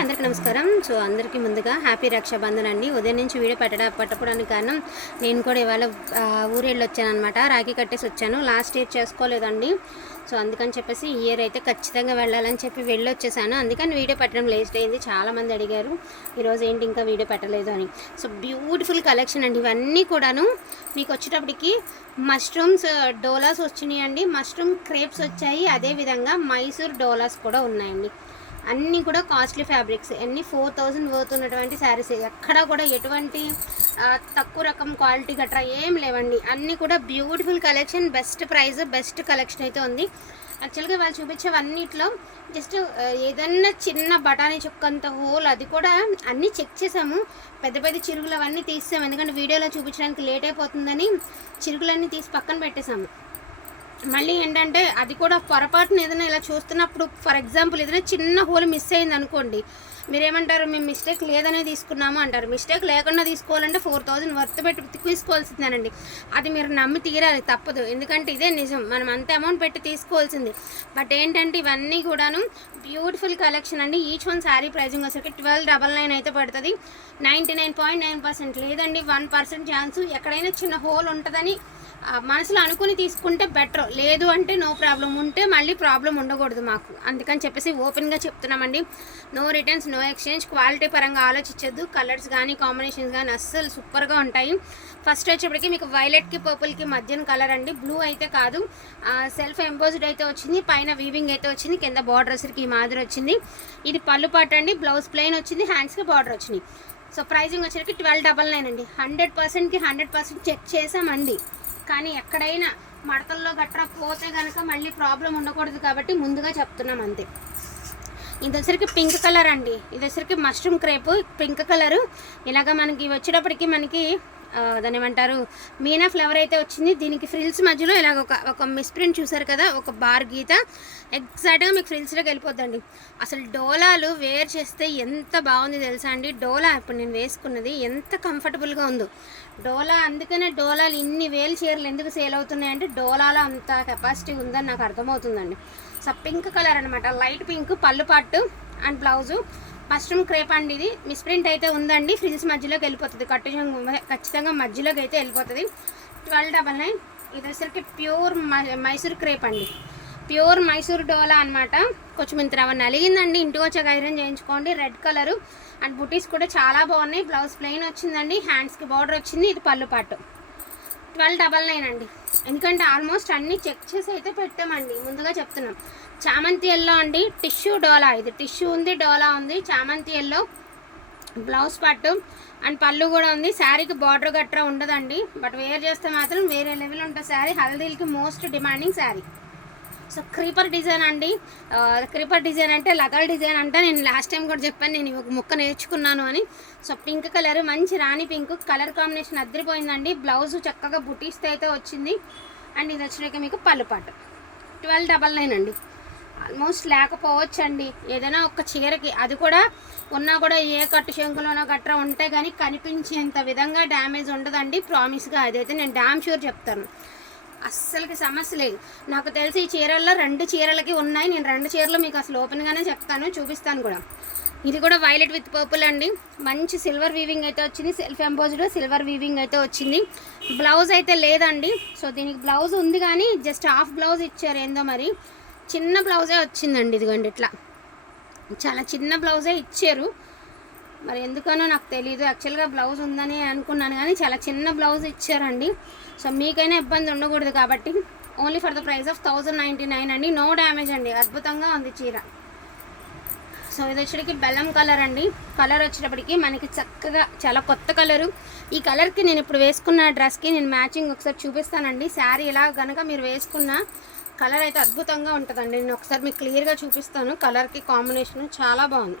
అందరికీ నమస్కారం. సో అందరికీ ముందుగా హ్యాపీ రక్షాబంధన్ అండి ఉదయం నుంచి వీడియో పెట్టడా పట్టడానికి కారణం నేను కూడా ఇవాళ ఊరేళ్ళు వచ్చాను అనమాట రాఖీ కట్టేసి వచ్చాను. Last year చేసుకోలేదండి. సో అందుకని చెప్పేసి ఈ ఇయర్ అయితే ఖచ్చితంగా వెళ్ళాలని చెప్పి వెళ్ళి వచ్చేసాను. అందుకని వీడియో పెట్టడం లేట్ అయింది. చాలామంది అడిగారు ఈరోజు ఏంటి ఇంకా వీడియో పెట్టలేదు అని. సో బ్యూటిఫుల్ కలెక్షన్ అండి ఇవన్నీ కూడాను. మీకు వచ్చేటప్పటికి మష్రూమ్స్ డోలాస్ వచ్చినాయండి. మష్రూమ్ క్రేప్స్ వచ్చాయి. అదేవిధంగా మైసూర్ డోలాస్ కూడా ఉన్నాయండి. అన్నీ కూడా కాస్ట్లీ ఫ్యాబ్రిక్స్. అన్నీ ఫోర్ థౌజండ్ వర్త్ ఉన్నటువంటి శారీస్ ఎక్కడ కూడా ఎటువంటి తక్కువ రకం క్వాలిటీ గట్రా ఏం లేవండి. అన్నీ కూడా beautiful collection best price best collection అయితే ఉంది. యాక్చువల్గా వాళ్ళు చూపించేవన్నిట్లో జస్ట్ ఏదన్నా చిన్న బఠానీ చుక్కంత హోల్ అది కూడా అన్నీ చెక్ చేసాము. పెద్ద పెద్ద చిరుగులు అవన్నీ తీసాము ఎందుకంటే వీడియోలో చూపించడానికి లేట్ అయిపోతుందని చిరుగులన్నీ తీసి పక్కన పెట్టేశాము మళ్ళీ ఏంటంటే అది కూడా పొరపాటున ఏదైనా ఇలా చూస్తున్నప్పుడు ఫర్ ఎగ్జాంపుల్ ఏదైనా చిన్న హోల్ మిస్ అయింది అనుకోండి మీరేమంటారు మేము మిస్టేక్ లేదనే తీసుకున్నాము అంటారు. మిస్టేక్ లేకుండా తీసుకోవాలంటే ఫోర్ థౌజండ్ వర్త్ పెట్టి తీసుకోవాల్సిందేనండి. అది మీరు నమ్మి తీరాలి తప్పదు. ఎందుకంటే ఇదే నిజం మనం అంత అమౌంట్ పెట్టి తీసుకోవాల్సింది. బట్ ఏంటంటే ఇవన్నీ కూడాను బ్యూటిఫుల్ కలెక్షన్ అండి. ఈచ్ వన్ శారీ ప్రైజింగ్ వచ్చరికి ట్వెల్వ్ డబల్ నైన్ అయితే పడుతుంది. Ninety nine point nine percent లేదండి వన్ పర్సెంట్ ఛాన్స్. ఎక్కడైనా చిన్న హోల్ ఉంటుందని మనసులో అనుకుని తీసుకుంటే బెటర్. లేదు అంటే నో ప్రాబ్లం. ఉంటే మళ్ళీ ప్రాబ్లం ఉండకూడదు మాకు. అందుకని చెప్పేసి ఓపెన్గా చెప్తున్నామండి. No returns no exchange. Quality పరంగా ఆలోచించద్దు. కలర్స్ కానీ కాంబినేషన్స్ కానీ అస్సలు సూపర్గా ఉంటాయి. ఫస్ట్ వచ్చేప్పటికి మీకు వైలెట్కి పర్పుల్కి మధ్యన కలర్ అండి. బ్లూ అయితే కాదు. సెల్ఫ్ ఎంబోజ్డ్ అయితే వచ్చింది. పైన వీవింగ్ అయితే వచ్చింది. కింద బార్డర్స్కి ఈ మాదిరి వచ్చింది. ఇది పళ్ళు పాట అండి. బ్లౌజ్ ప్లెయిన్ వచ్చింది. హ్యాండ్స్కి బార్డర్ వచ్చింది. సో ప్రైజింగ్ వచ్చేసరికి ట్వెల్వ్ డబల్ నైన్ అండి. హండ్రెడ్ పర్సెంట్కి హండ్రెడ్ పర్సెంట్ చెక్ చేసామండి. కానీ ఎక్కడైనా మడతల్లో గట్రా పోతే కనుక మళ్ళీ ప్రాబ్లం ఉండకూడదు కాబట్టి ముందుగా చెప్తున్నాం అంతే. ఇది పింక్ కలర్ అండి. ఇది మష్రూమ్ క్రేప్ పింక్ కలరు. ఇలాగ మనకి వచ్చేటప్పటికి మనకి దాని ఏమంటారు మీనా ఫ్లవర్ అయితే వచ్చింది. దీనికి ఫ్రిల్స్ మధ్యలో ఇలాగ ఒక ఒక మిస్ప్రింట్ చూసారు కదా ఒక బార్ గీత. ఎగ్జాక్ట్గా మీకు ఫ్రిల్స్లోకి వెళ్ళిపోద్దండి. అసలు డోలాలు వేర్ చేస్తే ఎంత బాగుంది తెలుసా అండి? డోలా ఇప్పుడు నేను వేసుకున్నది ఎంత కంఫర్టబుల్గా ఉందో. డోలా అందుకనే డోలాలు ఇన్ని వేలు చీరలు ఎందుకు సేల్ అవుతున్నాయంటే డోలాలో అంత కెపాసిటీ ఉందని నాకు అర్థమవుతుందండి. సో పింక్ కలర్ అనమాట లైట్ పింక్ పళ్ళు పట్టు అండ్ బ్లౌజు మష్రూమ్ క్రేప్ అండి ఇది. మిస్ప్రింట్ అయితే ఉందండి. ఫ్రిల్స్ మధ్యలోకి వెళ్ళిపోతుంది. కట్టు ఖచ్చితంగా మధ్యలోకి అయితే వెళ్ళిపోతుంది. ట్వెల్వ్ డబల్ నైన్ ఇది వచ్చరికి ప్యూర్ మైసూర్ క్రేప్ అండి. ప్యూర్ మైసూర్ డోలా అనమాట కొంచెం ఇంత రవ్వ నలిగిందండి. ఇంటికి వచ్చాక ఐరన్ చేయించుకోండి. రెడ్ కలరు అండ్ బుటీస్ కూడా చాలా బాగున్నాయి. బ్లౌజ్ ప్లెయిన్ వచ్చిందండి. హ్యాండ్స్కి బార్డర్ వచ్చింది. ఇది పళ్ళు పాటు ట్వెల్వ్ డబల్ నైన్ అండి. ఎందుకంటే ఆల్మోస్ట్ అన్నీ చెక్ చేసి అయితే పెట్టామండి. ముందుగా చెప్తున్నాం. చామంతి ఎల్లో అండి. టిష్యూ డోలా ఇది. టిష్యూ ఉంది డోలా ఉంది. చామంతి ఎల్లో బ్లౌజ్ పట్టు. అండ్ పళ్ళు కూడా ఉంది. శారీకి బార్డర్ గట్రా ఉండదండి. బట్ వేర్ చేస్తే మాత్రం వేరే లెవెల్ ఉంటుంది. Sari హల్దీలకి most demanding saree so creeper design అండి. క్రీపర్ డిజైన్ అంటే లగల్ డిజైన్ అంటే నేను లాస్ట్ టైం కూడా చెప్పాను నేను ఒక ముక్క నేర్చుకున్నాను అని. సో పింక్ కలర్ మంచి రాణి పింక్ కలర్ కాంబినేషన్ అద్దరిపోయిందండి బ్లౌజ్ చక్కగా బుటీస్తో అయితే వచ్చింది. అండ్ ఇది వచ్చినాక మీకు పలుపాటు ట్వెల్వ్ డబల్ నైన్ అండి. ఆల్మోస్ట్ లేకపోవచ్చు అండి ఏదైనా ఒక చీరకి అది కూడా ఉన్నా కూడా ఏ కట్టు శంకులోనో గట్రా ఉంటే కానీ కనిపించేంత విధంగా డ్యామేజ్ ఉండదండి. ప్రామిస్గా అదైతే నేను డ్యామ్ షూర్ చెప్తాను. అస్సలకి సమస్య లేదు. నాకు తెలిసి ఈ చీరల్లో రెండు చీరలకి ఉన్నాయి. నేను రెండు చీరలు మీకు అసలు ఓపెన్గానే చెప్తాను చూపిస్తాను కూడా. ఇది కూడా వైలెట్ విత్ పర్పుల్ అండి. మంచి సిల్వర్ వీవింగ్ అయితే వచ్చింది. సెల్ఫ్ ఎంపోజ్డ్ సిల్వర్ వీవింగ్ అయితే వచ్చింది. బ్లౌజ్ అయితే లేదండి. సో దీనికి బ్లౌజ్ ఉంది కానీ జస్ట్ హాఫ్ బ్లౌజ్ ఇచ్చారు. ఏందో మరి? చిన్న బ్లౌజే వచ్చిందండి ఇదిగోండి ఇట్లా. చాలా చిన్న బ్లౌజే ఇచ్చారు. మరి ఎందుకనో నాకు తెలియదు యాక్చువల్గా బ్లౌజ్ ఉందని అనుకున్నాను కానీ చాలా చిన్న బ్లౌజ్ ఇచ్చారండి. సో మీకైనా ఇబ్బంది ఉండకూడదు కాబట్టి only for the price of thousand ninety nine అండి. నో డ్యామేజ్ అండి. అద్భుతంగా ఉంది చీర. సో ఇది వచ్చేటికి బెల్లం కలర్ అండి. కలర్ వచ్చేటప్పటికి మనకి చక్కగా చాలా కొత్త కలరు ఈ కలర్కి నేను ఇప్పుడు వేసుకున్న డ్రెస్కి నేను మ్యాచింగ్ ఒకసారి చూపిస్తానండి. శారీ ఇలా కనుక మీరు వేసుకున్న కలర్ అయితే అద్భుతంగా ఉంటుందండి. నేను ఒకసారి మీకు క్లియర్గా చూపిస్తాను. కలర్కి కాంబినేషన్ చాలా బాగుంది.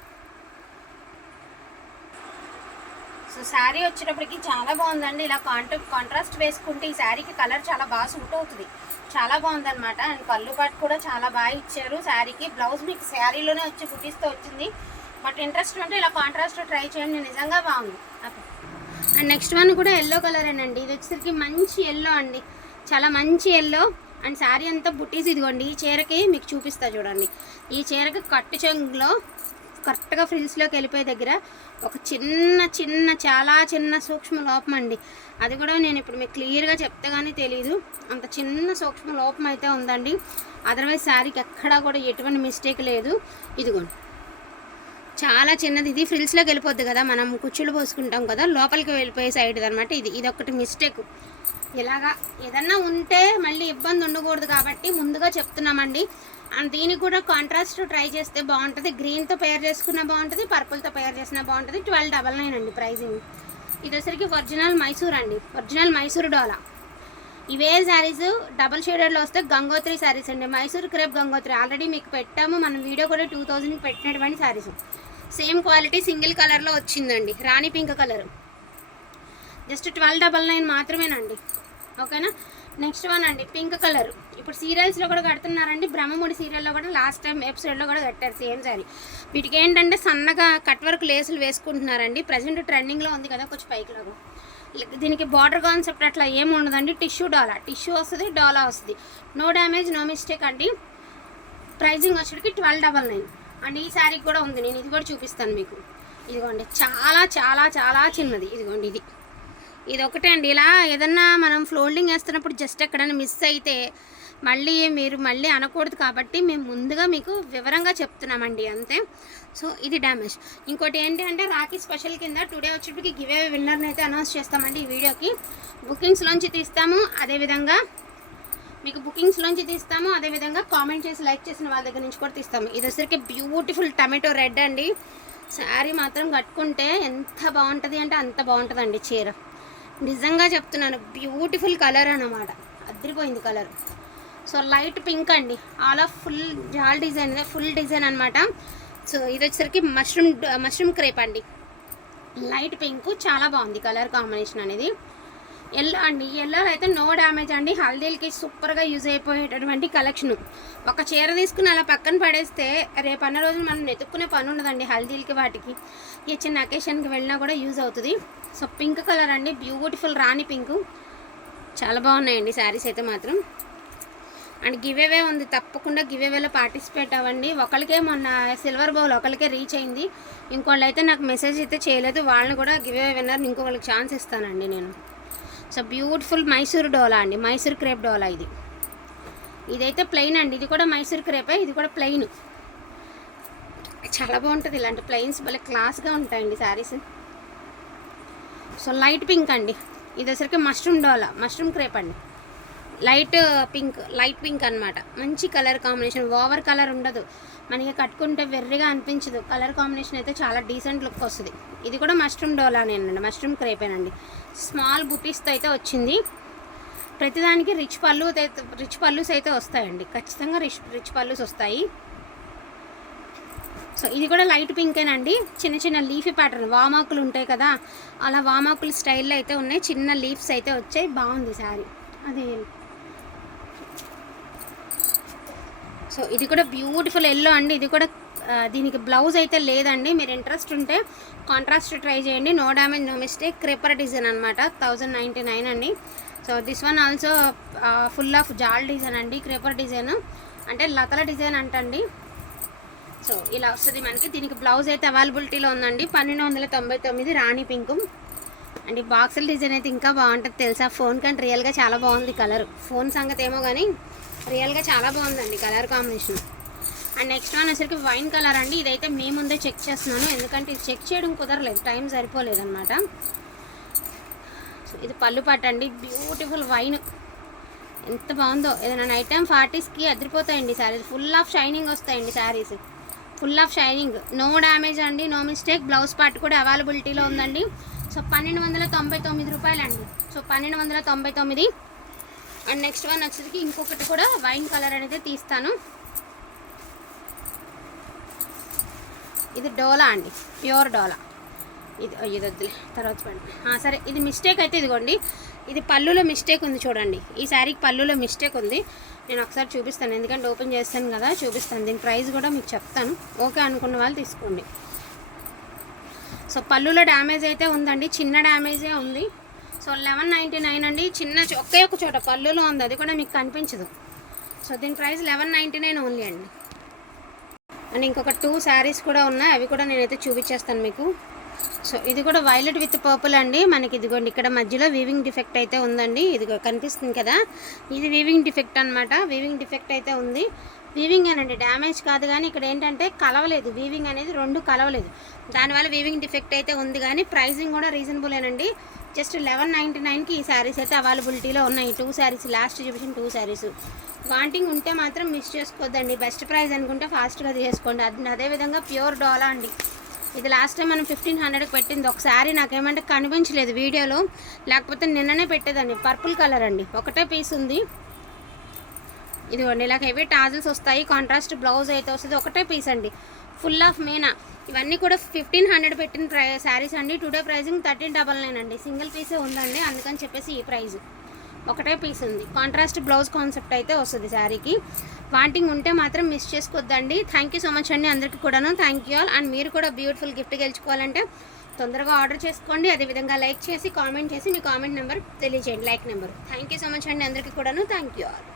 సో శారీ వచ్చేటప్పటికి చాలా బాగుందండి. ఇలా కాంట్రా కాంట్రాస్ట్ వేసుకుంటే ఈ శారీకి కలర్ చాలా బాగా సూట్ అవుతుంది. చాలా బాగుందన్నమాట. అండ్ పళ్ళు పాటు కూడా చాలా బాగా ఇచ్చారు శారీకి. బ్లౌజ్ మీకు శారీలోనే వచ్చి బుటీస్తో వచ్చింది. బట్ ఇంట్రెస్ట్ ఉంటే ఇలా కాంట్రాస్ట్ ట్రై చేయండి. నిజంగా బాగుంది. అండ్ నెక్స్ట్ వన్ కూడా ఎల్లో కలర్ అండి ఇది వచ్చేసరికి మంచి ఎల్లో అండి. చాలా మంచి ఎల్లో అండ్ శారీ అంతా బుట్టీస్ ఇదిగోండి. ఈ చీరకి మీకు చూపిస్తా చూడండి. ఈ చీరకి కట్టు చెంగులో కరెక్ట్గా ఫ్రిల్స్లోకి వెళ్ళిపోయే దగ్గర ఒక చిన్న చిన్న చాలా చిన్న సూక్ష్మ లోపం అండి. అది కూడా నేను ఇప్పుడు మీకు క్లియర్గా చెప్తే కానీ తెలియదు అంత చిన్న సూక్ష్మ లోపం అయితే ఉందండి. అదర్వైజ్ శారీకి ఎక్కడా కూడా ఎటువంటి మిస్టేక్ లేదు. ఇదిగోండి. చాలా చిన్నది. ఇది ఫ్రిల్స్లోకి వెళ్ళిపోద్ది కదా. మనం కుచ్చులు పోసుకుంటాం కదా. లోపలికి వెళ్ళిపోయే సైడ్ అనమాట ఇది. ఇది ఒకటి మిస్టేక్. ఇలాగా ఏదన్నా ఉంటే మళ్ళీ ఇబ్బంది ఉండకూడదు కాబట్టి ముందుగా చెప్తున్నామండి. దీనికి కూడా కాంట్రాస్ట్ ట్రై చేస్తే బాగుంటుంది. గ్రీన్తో పేర్ చేసుకున్నా బాగుంటుంది పర్పుల్తో పేర్ చేసినా బాగుంటుంది. ట్వెల్వ్ డబల్ నైన్ అండి ప్రైజింగ్ ఇది వచ్చరికి ఒరిజినల్ మైసూర్ అండి. ఒరిజినల్ మైసూర్ డోలా ఇవే శారీస్ డబల్ షేడెడ్లో వస్తే గంగోత్రి శారీస్ అండి. మైసూర్ క్రేప్ గంగోత్రి. ఆల్రెడీ మీకు పెట్టాము. మనం వీడియో కూడా టూ థౌజండ్కి పెట్టినటువంటి శారీస్ సేమ్ క్వాలిటీ సింగిల్ కలర్లో వచ్చిందండి. Rani pink colour just twelve double nine మాత్రమేనండి. ఓకేనా నెక్స్ట్ వన్ అండి పింక్ కలర్ ఇప్పుడు సీరియల్స్లో కూడా కడుతున్నారండి. బ్రహ్మముడి సీరియల్లో కూడా లాస్ట్ టైం ఎపిసోడ్లో కూడా కట్టారు సేమ్ సారీ. వీటికి ఏంటంటే సన్నగా కట్ వర్క్ లేసులు వేసుకుంటున్నారండి. ప్రజెంట్ ట్రెండింగ్లో ఉంది కదా కొంచెం పైకి లాగా. దీనికి బార్డర్ కాన్సెప్ట్ అట్లా ఏమి ఉండదండి. టిష్యూ డాలా టిష్యూ వస్తుంది డాలా వస్తుంది. నో డ్యామేజ్ నో మిస్టేక్ అండి. ప్రైజింగ్ వచ్చేటికి ట్వెల్వ్ డబల్ నైన్ అండ్ ఈ శారీ కూడా ఉంది. నేను ఇది కూడా చూపిస్తాను మీకు. ఇదిగోండి చాలా చాలా చాలా చిన్నది. ఇదిగోండి ఇది. ఇది ఒకటే అండి. ఇలా ఏదన్నా మనం ఫ్లోల్డింగ్ వేస్తున్నప్పుడు జస్ట్ ఎక్కడైనా మిస్ అయితే మళ్ళీ మీరు మళ్ళీ అనకూడదు కాబట్టి మేము ముందుగా మీకు వివరంగా చెప్తున్నామండి అంతే. సో ఇది డ్యామేజ్. ఇంకోటి ఏంటి అంటే రాఖీ స్పెషల్ కింద టుడే వచ్చేటికి గివ్ అవే విన్నర్ని అయితే అనౌన్స్ చేస్తామండి ఈ వీడియోకి. బుకింగ్స్లోంచి తీస్తాము అదేవిధంగా మీకు బుకింగ్స్లోంచి తీస్తాము అదేవిధంగా కామెంట్ చేసి లైక్ చేసిన వాళ్ళ దగ్గర నుంచి కూడా తీస్తాము. ఇది వచ్చరికి బ్యూటిఫుల్ టమాటో రెడ్ అండి. శారీ మాత్రం కట్టుకుంటే ఎంత బాగుంటుంది అంటే అంత బాగుంటుందండి చీర. నిజంగా చెప్తున్నాను బ్యూటిఫుల్ కలర్ అనమాట అదిరిపోయింది కలర్ సో లైట్ పింక్ అండి. All of full jaal design full design అనమాట సో ఇది వచ్చేసరికి మష్రూమ్ మష్రూమ్ క్రేప్ అండి. లైట్ పింక్ చాలా బాగుంది కలర్ కాంబినేషన్ అనేది. ఎల్లో అండి? ఎల్లో అయితే నో డ్యామేజ్ అండి హల్దీలకి సూపర్గా యూజ్ అయిపోయేటటువంటి కలెక్షన్. ఒక చీర తీసుకుని అలా పక్కన పడేస్తే రేపు అన్న రోజులు మనం వెతుక్కునే పని ఉండదండి హల్దీలకి వాటికి. ఈ చిన్న అకేషన్కి వెళ్ళినా కూడా యూజ్ అవుతుంది. సో పింక్ కలర్ అండి. Beautiful rani pink. చాలా బాగున్నాయండి శారీస్ అయితే మాత్రం. అండ్ గివేవే ఉంది. తప్పకుండా గివేవేలో పార్టిసిపేట్ అవ్వండి. ఒకరికే మొన్న సిల్వర్ బౌల్ ఒకరికే రీచ్ అయింది. ఇంకోళ్ళు అయితే నాకు మెసేజ్ అయితే చేయలేదు. వాళ్ళని కూడా గివేవే విన్నారు. ఇంకొకరికి ఛాన్స్ ఇస్తానండి నేను. సో బ్యూటిఫుల్ మైసూర్ డోలా అండి మైసూర్ క్రేప్ డోలా ఇది. ఇదైతే ప్లెయిన్ అండి ఇది కూడా మైసూర్ క్రేపే ఇది కూడా ప్లెయిన్. చాలా బాగుంటుంది ఇలాంటి ప్లెయిన్స్ భలే క్లాస్గా ఉంటాయండి శారీస్. సో లైట్ పింక్ అండి ఇది వచ్చరికి మష్రూమ్ డోలా మష్రూమ్ క్రేప్ అండి. లైట్ పింక్ లైట్ పింక్ అనమాట మంచి కలర్ కాంబినేషన్ ఓవర్ కలర్ ఉండదు. మనకి కట్టుకుంటే వెర్రిగా అనిపించదు. కలర్ కాంబినేషన్ అయితే చాలా డీసెంట్ లుక్ వస్తుంది. ఇది కూడా మష్రూమ్ డోలానేనండి మష్రూమ్ క్రేపేనండి. స్మాల్ బుటీస్తో అయితే వచ్చింది. ప్రతిదానికి రిచ్ పళ్ళు రిచ్ పళ్ళుస్ అయితే వస్తాయండి. ఖచ్చితంగా రిచ్ రిచ్ పళ్ళుస్ వస్తాయి. సో ఇది కూడా లైట్ పింకేనండి చిన్న చిన్న లీఫీ ప్యాటర్న్ వామాకులు ఉంటాయి కదా. అలా వామాకులు స్టైల్లో అయితే ఉన్నాయి. చిన్న లీఫ్స్ అయితే వచ్చాయి. బాగుంది శారీ. అదే సో ఇది కూడా బ్యూటిఫుల్ ఎల్లో అండి. ఇది కూడా దీనికి బ్లౌజ్ అయితే లేదండి. మీరు ఇంట్రెస్ట్ ఉంటే కాంట్రాస్ట్ ట్రై చేయండి. No damage no mistake creeper design అనమాట థౌజండ్ నైంటీ నైన్ అండి so this one also full of jaal design అండి. క్రేపర్ డిజైన్ అంటే లతల డిజైన్ అంటండి. సో ఇలా వస్తుంది మనకి. దీనికి బ్లౌజ్ అయితే అవైలబిలిటీలో ఉందండి. పన్నెండు వందల తొంభై తొమ్మిది రాణి పింకు. అండ్ బాక్సల్ బాక్సుల డిజైన్ అయితే ఇంకా బాగుంటుంది తెలుసా? ఫోన్ కంటే రియల్గా చాలా బాగుంది కలర్ ఫోన్ సంగతి ఏమో కానీ రియల్గా చాలా బాగుందండి colour combination. And next one వచ్చరికి వైన్ కలర్ అండి. ఇదైతే మీ ముందే చెక్ చేస్తున్నాను. ఎందుకంటే ఇది చెక్ చేయడం కుదరలేదు. టైం సరిపోలేదన్నమాట. సో ఇది పళ్ళు పట్టండి బ్యూటిఫుల్ వైన్. ఎంత బాగుందో. ఏదైనా నైట్ టైం ఫార్టీస్కి అదిరిపోతాయండి శారీస్. ఫుల్ ఆఫ్ షైనింగ్ వస్తాయండి sarees. Full of shining. No damage అండి నో మిస్టేక్. బ్లౌజ్ పార్ట్ కూడా అవైలబిలిటీలో ఉందండి. సో పన్నెండు వందల తొంభై తొమ్మిది రూపాయలండి. సో పన్నెండు వందల తొంభై తొమ్మిది అండ్ నెక్స్ట్ వన్ వచ్చేసరికి ఇంకొకటి కూడా వైన్ కలర్ అనేది తీస్తాను. ఇది డోలా అండి ప్యూర్ డోలా. ఇది ఇది వద్దులే తర్వాత పడండి సరే ఇది మిస్టేక్ అయితే ఇదిగోండి. ఇది పళ్ళులో మిస్టేక్ ఉంది చూడండి. ఈ శారీకి పళ్ళులో మిస్టేక్ ఉంది. నేను ఒకసారి చూపిస్తాను ఎందుకంటే ఓపెన్ చేస్తాను కదా చూపిస్తాను. దీని ప్రైస్ కూడా మీకు చెప్తాను. ఓకే అనుకున్న వాళ్ళు తీసుకోండి. సో పళ్ళులో డ్యామేజ్ అయితే ఉందండి చిన్న డ్యామేజే ఉంది. సో లెవెన్ నైంటీ నైన్ అండి. చిన్న ఒకే ఒక చోట పళ్ళులో ఉంది. అది కూడా మీకు కనిపించదు. సో దీని price eleven ninety nine only అండి. అండ్ ఇంకొక టూ శారీస్ కూడా ఉన్నాయి. అవి కూడా నేనైతే చూపించేస్తాను మీకు. సో ఇది కూడా వైలెట్ విత్ పర్పుల్ అండి. మనకి ఇదిగోండి ఇక్కడ మధ్యలో వీవింగ్ డిఫెక్ట్ అయితే ఉందండి. ఇదిగో కనిపిస్తుంది కదా? ఇది వీవింగ్ డిఫెక్ట్ అనమాట వీవింగ్ డిఫెక్ట్ అయితే ఉంది. వీవింగ్ అనండి డ్యామేజ్ కాదు కానీ ఇక్కడ ఏంటంటే కలవలేదు. వీవింగ్ అనేది రెండు కలవలేదు. దానివల్ల వీవింగ్ డిఫెక్ట్ అయితే ఉంది కానీ ప్రైసింగ్ కూడా రీజనబుల్ ఏనండి జస్ట్ లెవెన్ నైంటీ నైన్కి ఈ శారీస్ అయితే అవైలబిలిటీలో ఉన్నాయి. టూ శారీస్ లాస్ట్ చూపించిన టూ శారీస్. వాంటింగ్ ఉంటే మాత్రం మిస్ చేసుకోవద్దండి. బెస్ట్ ప్రైస్ అనుకుంటే ఫాస్ట్గా తీసేసుకోండి అది అదేవిధంగా ప్యూర్ డోలా అండి. ఇది లాస్ట్ టైం మనం ఫిఫ్టీన్ హండ్రెడ్కి పెట్టింది. ఒకసారి నాకేమంటే కనిపించలేదు వీడియోలో. లేకపోతే నిన్ననే పెట్టేదాన్ని. పర్పుల్ కలర్ అండి. ఒకటే పీస్ ఉంది. ఇదిగోండి ఇలా హెవీ టాజిల్స్ వస్తాయి. కాంట్రాస్ట్ బ్లౌజ్ అయితే వస్తుంది. ఒకటే పీస్ అండి. Full of meena. ఇవన్నీ కూడా ఫిఫ్టీన్ హండ్రెడ్ పెట్టిన ప్రై శారీస్ అండి. Today pricing thirteen double nine అండి. సింగిల్ పీసే ఉందండి. అందుకని చెప్పేసి ఈ ప్రైస్ ఒకటే పీస్ ఉంది. కాంట్రాస్ట్ బ్లౌజ్ కాన్సెప్ట్ అయితే వస్తుంది శారీకి వాంటింగ్ ఉంటే మాత్రం మిస్ చేసుకోవద్దండి థ్యాంక్ యూ సో మచ్ అండి అందరికీ కూడాను. థ్యాంక్ యూ ఆల్ అండ్ మీరు కూడా బ్యూటిఫుల్ గిఫ్ట్ గెలుచుకోవాలంటే తొందరగా ఆర్డర్ చేసుకోండి. అదేవిధంగా లైక్ చేసి కామెంట్ చేసి మీ కామెంట్ నెంబర్ తెలియజేయండి. Like number thank you so much అండి అందరికీ కూడాను. Thank you all